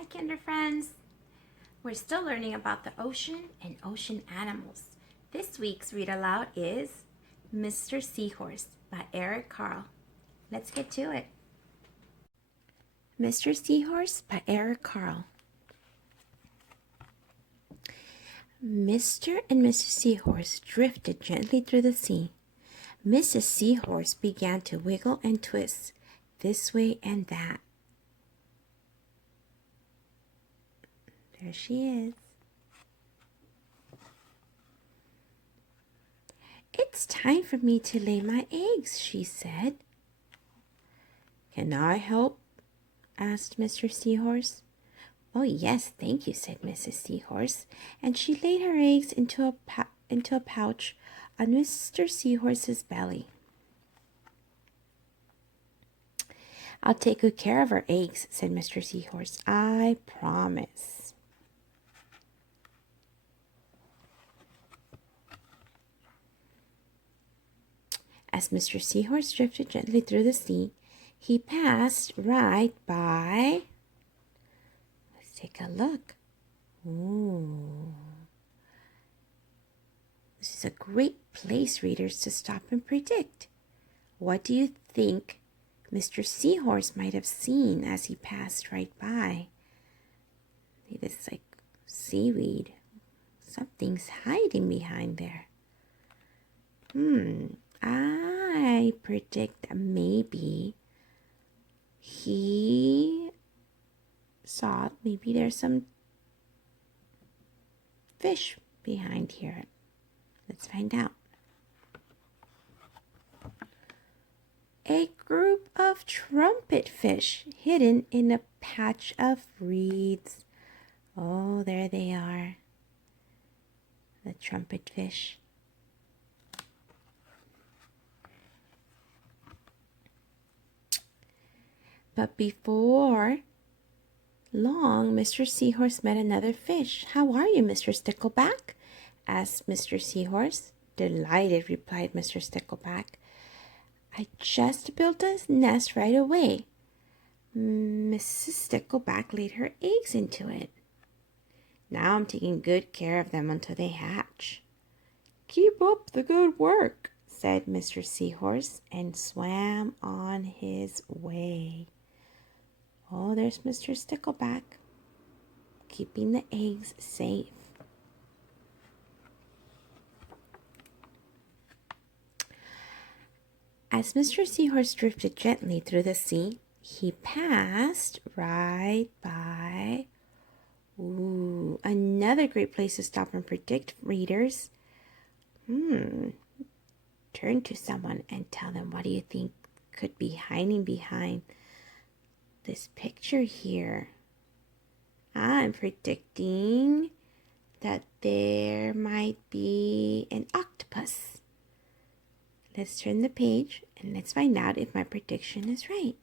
Hi, kinder friends. We're still learning about the ocean and ocean animals. This week's read aloud is Mr. Seahorse by Eric Carle. Let's get to it. Mr. Seahorse by Eric Carle. Mr. and Mrs. Seahorse drifted gently through the sea. Mrs. Seahorse began to wiggle and twist this way and that. There she is. It's time for me to lay my eggs, she said. Can I help? Asked Mr. Seahorse. Oh, yes, thank you, said Mrs. Seahorse, and she laid her eggs into a pouch on Mr. Seahorse's belly. I'll take good care of our eggs, said Mr. Seahorse. I promise. As Mr. Seahorse drifted gently through the sea, he passed right by. Let's take a look. Ooh. This is a great place, readers, to stop and predict. What do you think Mr. Seahorse might have seen as he passed right by? This is like seaweed. Something's hiding behind there. I predict that maybe he saw maybe there's some fish behind here. Let's find out. A group of trumpet fish hidden in a patch of reeds. Oh, there they are. The trumpet fish. But before long, Mr. Seahorse met another fish. How are you, Mr. Stickleback? Asked Mr. Seahorse. Delighted, replied Mr. Stickleback. I just built a nest right away. Mrs. Stickleback laid her eggs into it. Now I'm taking good care of them until they hatch. Keep up the good work, said Mr. Seahorse, and swam on his way. Oh, there's Mr. Stickleback, keeping the eggs safe. As Mr. Seahorse drifted gently through the sea, he passed right by. Ooh, another great place to stop and predict, readers. Turn to someone and tell them, what do you think could be hiding behind this picture here? I'm predicting that there might be an octopus. Let's turn the page and let's find out if my prediction is right.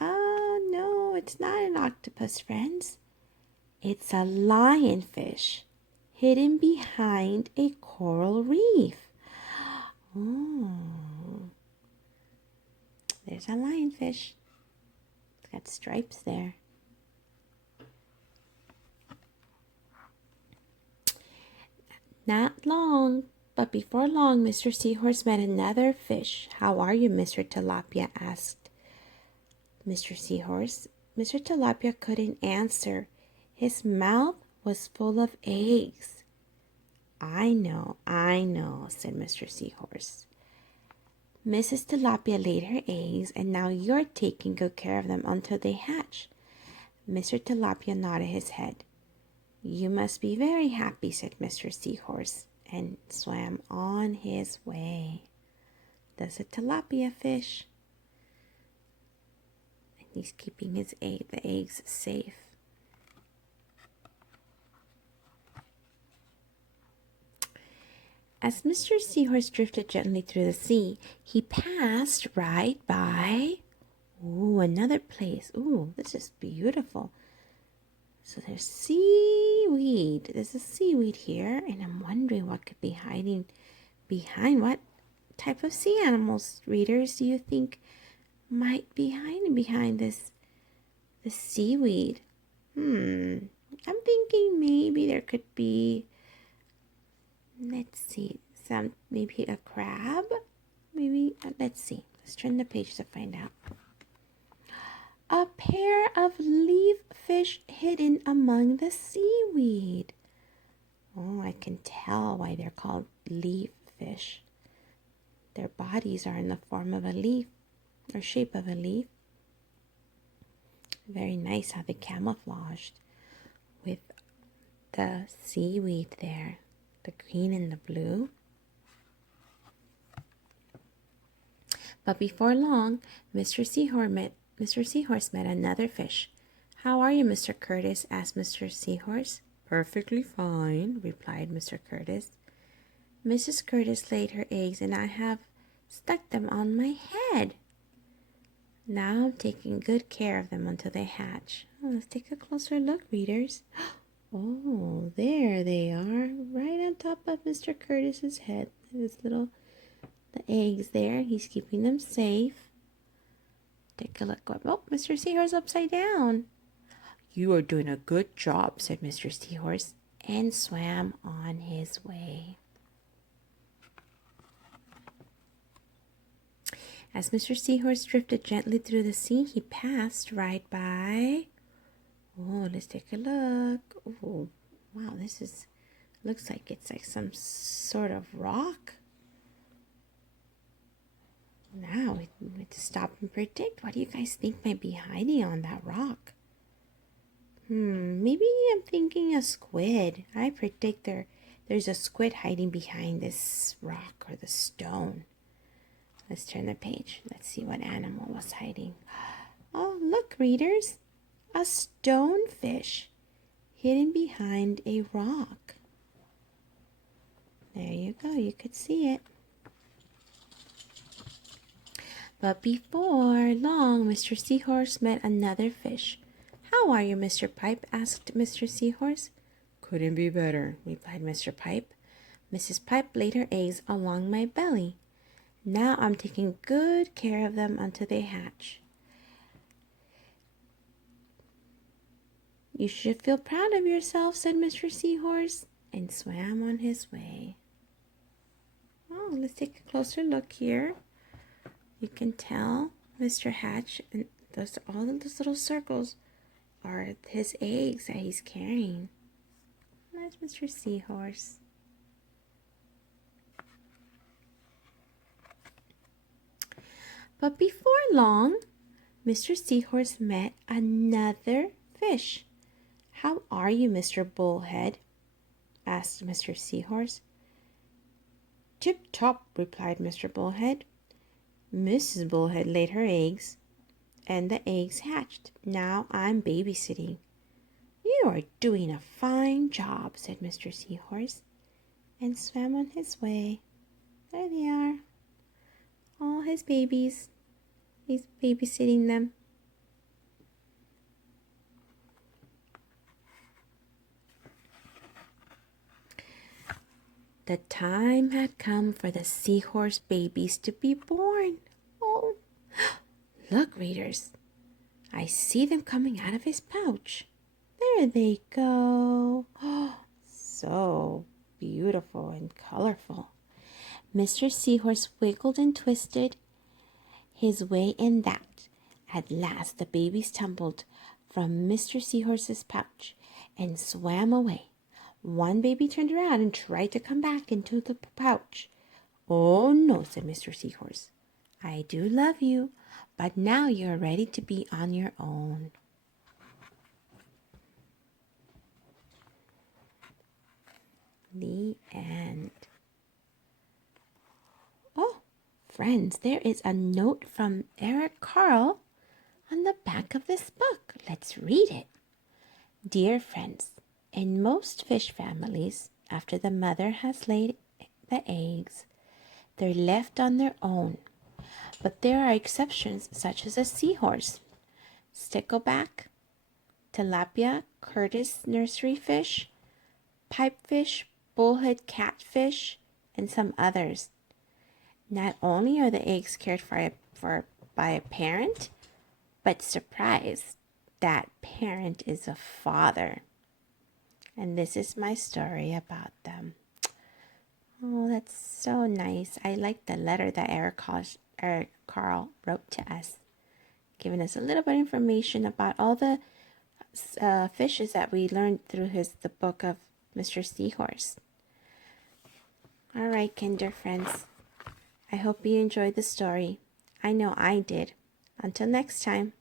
Oh no, it's not an octopus, friends. It's a lionfish hidden behind a coral reef. Oh, there's a lionfish. It's got stripes there. Not long, but before long, Mr. Seahorse met another fish. How are you, Mr. Tilapia? Asked Mr. Seahorse. Mr. Tilapia couldn't answer. His mouth was full of eggs. I know, said Mr. Seahorse. Mrs. Tilapia laid her eggs, and now you're taking good care of them until they hatch. Mr. Tilapia nodded his head. You must be very happy, said Mr. Seahorse, and swam on his way. That's a tilapia fish. And he's keeping the eggs safe. As Mr. Seahorse drifted gently through the sea, he passed right by. Ooh, another place. Ooh, this is beautiful. So there's seaweed. There's a seaweed here, and I'm wondering what could be hiding behind. What type of sea animals, readers, do you think might be hiding behind this The seaweed. I'm thinking maybe there could be, let's see, maybe a crab? Maybe, let's see. Let's turn the page to find out. A pair of leaf fish hidden among the seaweed. Oh, I can tell why they're called leaf fish. Their bodies are in the form of a leaf, or shape of a leaf. Very nice how they camouflaged with the seaweed there, the green and the blue. But before long, Mr. Seahorse met another fish. "How are you, Mr. Curtis?" asked Mr. Seahorse. "Perfectly fine," replied Mr. Curtis. "Mrs. Curtis laid her eggs and I have stuck them on my head. Now I'm taking good care of them until they hatch." Oh, let's take a closer look, readers. Oh, there they are, right on top of Mr. Curtis's head. The eggs there. He's keeping them safe. Take a look. Oh, Mr. Seahorse upside down. "You are doing a good job," said Mr. Seahorse, and swam on his way. As Mr. Seahorse drifted gently through the sea, he passed right by. Oh, let's take a look. Oh, wow, looks like it's like some sort of rock. Now we have to stop and predict. What do you guys think might be hiding on that rock? Maybe I'm thinking a squid. I predict there's a squid hiding behind this rock or the stone. Let's turn the page. Let's see what animal was hiding. Oh, look, readers. A stonefish hidden behind a rock. There you go. You could see it. But before long, Mr. Seahorse met another fish. "How are you, Mr. Pipe?" asked Mr. Seahorse. "Couldn't be better," replied Mr. Pipe. "Mrs. Pipe laid her eggs along my belly. Now I'm taking good care of them until they hatch." "You should feel proud of yourself," said Mr. Seahorse, and swam on his way. Oh, let's take a closer look here. You can tell Mr. Hatch, and all of those little circles are his eggs that he's carrying. That's Mr. Seahorse. But before long, Mr. Seahorse met another fish. "How are you, Mr. Bullhead?" asked Mr. Seahorse. "Tip-top," replied Mr. Bullhead. "Mrs. Bullhead laid her eggs, and the eggs hatched. Now I'm babysitting." "You are doing a fine job," said Mr. Seahorse, and swam on his way. There they are, all his babies. He's babysitting them. The time had come for the seahorse babies to be born. Oh, look, readers. I see them coming out of his pouch. There they go. Oh, so beautiful and colorful. Mr. Seahorse wiggled and twisted his way in that. At last the babies tumbled from Mr. Seahorse's pouch and swam away. One baby turned around and tried to come back into the pouch. "Oh, no," said Mr. Seahorse. "I do love you, but now you're ready to be on your own." The end. Oh, friends, there is a note from Eric Carle on the back of this book. Let's read it. Dear friends, in most fish families, after the mother has laid the eggs, they're left on their own. But there are exceptions, such as a seahorse, stickleback, tilapia, Curtis nursery fish, pipefish, bullhead catfish, and some others. Not only are the eggs cared for by a parent, but surprise, that parent is a father. And this is my story about them. Oh, that's so nice. I like the letter that Eric Carl wrote to us, giving us a little bit of information about all the fishes that we learned through the book of Mr. Seahorse. All right, kinder friends. I hope you enjoyed the story. I know I did. Until next time.